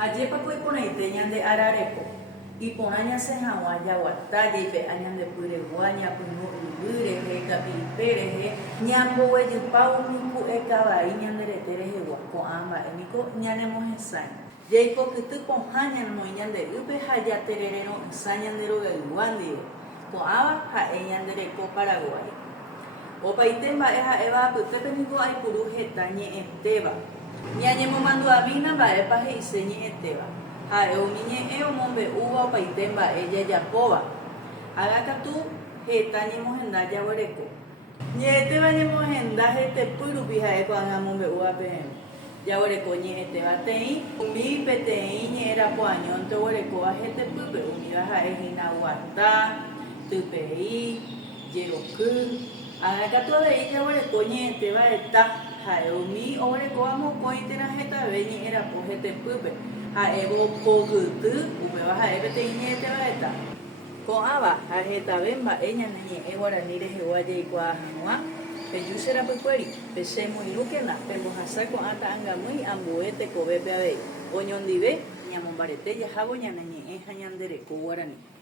Ajepa poiporaite ñande arareko ipora ñasehag̃ua jaguata jeipe añandepyregua ñapyno yvy rehe kapiripe rehe ñamboguejypa umi pu'e ñande rete rehegua ko'ã mba'éniko ñanemohesãi jaipokyty pohã ñanemoĩ ñande y'ýpe ha jaterere ro'ysã ñande rogaygua ndive ko'ãva ha'e ñande reko Paraguay opaite mba'e ha'éva apytépe niko aipuru heta ñe'ẽtéva ñañemomandu'ámina mba'épa he'ise ñe'ẽtéva ha'e umi ñe'ẽ omombe'úva opaite mba'e jajapóva ágakatu heta ñemohenda jaguareko ñe'ẽtéva ñemohenda hetepy rupi ha'e ko'ág̃a mombe'úva peẽme jaguareko ñe'ẽtéva teĩ umi peteĩ ñe'ẽrapoañónte oguerekóva hetepýpe umíva ha'e hína guata typei jeroky ágakatu avei jaguareko ñe'ẽtéva eta ha'e umi oguerekóva mokõi térã hetave ñe'ẽrapo hetepýpe ha'evo pohyty upéva ha'e peteĩ ñe'ẽtéva eta ko'ãva ha hetave mba'e ñane ñe'ẽ Guarani rehegua jaikuaa hag̃ua peju che rapykuéri pechemboirũkena pembohasa ko'ã ta'ãngamýi ambue tekovépe avei oñondive ñamombarete jahávo ñane ñe'ẽ ha ñande reko Guarani.